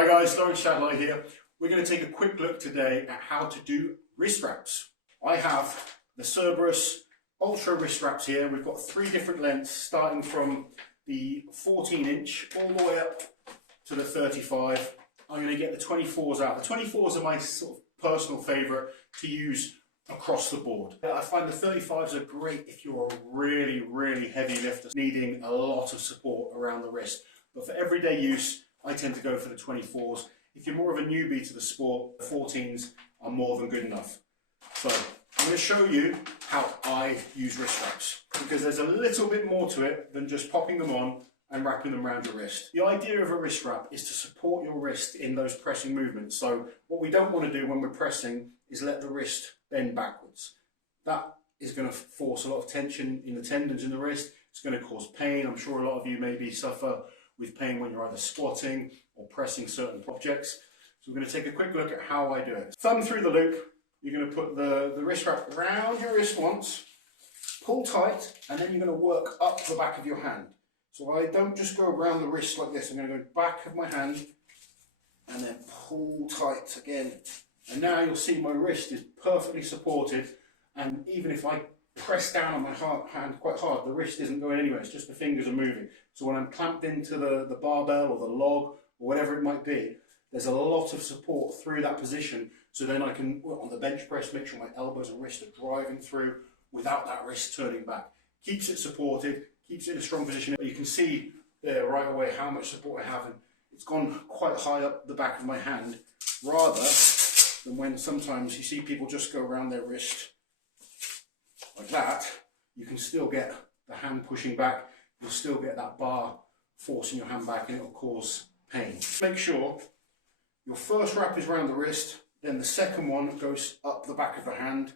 Hi guys, Laurence Shahlaei here. We're going to take a quick look today at how to do wrist wraps. I have the CERBERUS Ultra Wrist Wraps here. We've got three different lengths, starting from the 14-inch all the way up to the 35. I'm going to get the 24s out. The 24s are my sort of personal favourite to use across the board. I find the 35s are great if you're a really heavy lifter needing a lot of support around the wrist. But for everyday use, I tend to go for the 24s. If you're more of a newbie to the sport, the 14s are more than good enough. So I'm going to show you how I use wrist wraps, because there's a little bit more to it than just popping them on and wrapping them around your wrist. The idea of a wrist wrap is to support your wrist in those pressing movements. So what we don't want to do when we're pressing is let the wrist bend backwards. That is going to force a lot of tension in the tendons in the wrist. It's going to cause pain. I'm sure a lot of you maybe suffer with pain when you're either squatting or pressing certain objects. So we're going to take a quick look at how I do it. Thumb through the loop. You're going to put the wrist wrap around your wrist once, pull tight, and then you're going to work up the back of your hand. So I don't just go around the wrist like this. I'm going to go back of my hand and then pull tight again. And now you'll see my wrist is perfectly supported, and even if I press down on my hand quite hard, the wrist isn't going anywhere, it's just the fingers are moving. So when I'm clamped into the barbell or the log or whatever it might be, there's a lot of support through that position, so then I can, on the bench press, make sure my elbows and wrist are driving through without that wrist turning back. Keeps it supported, keeps it in a strong position. You can see there right away how much support I have, and it's gone quite high up the back of my hand, rather than when sometimes you see people just go around their wrist like that. You can still get the hand pushing back, you'll still get that bar forcing your hand back, and it will cause pain. Make sure your first wrap is around the wrist, then the second one goes up the back of the hand,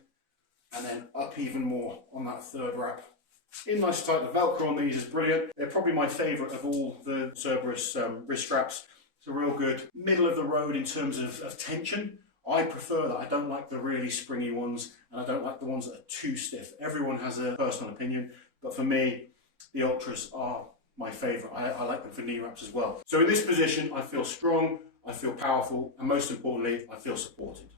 and then up even more on that third wrap. In nice tight. The Velcro on these is brilliant. They're probably my favourite of all the CERBERUS wrist wraps. It's a real good middle of the road in terms of tension. I prefer that. I don't like the really springy ones, and I don't like the ones that are too stiff. Everyone has a personal opinion, but for me, the Ultras are my favourite. I like them for knee wraps as well. So in this position, I feel strong, I feel powerful, and most importantly, I feel supported.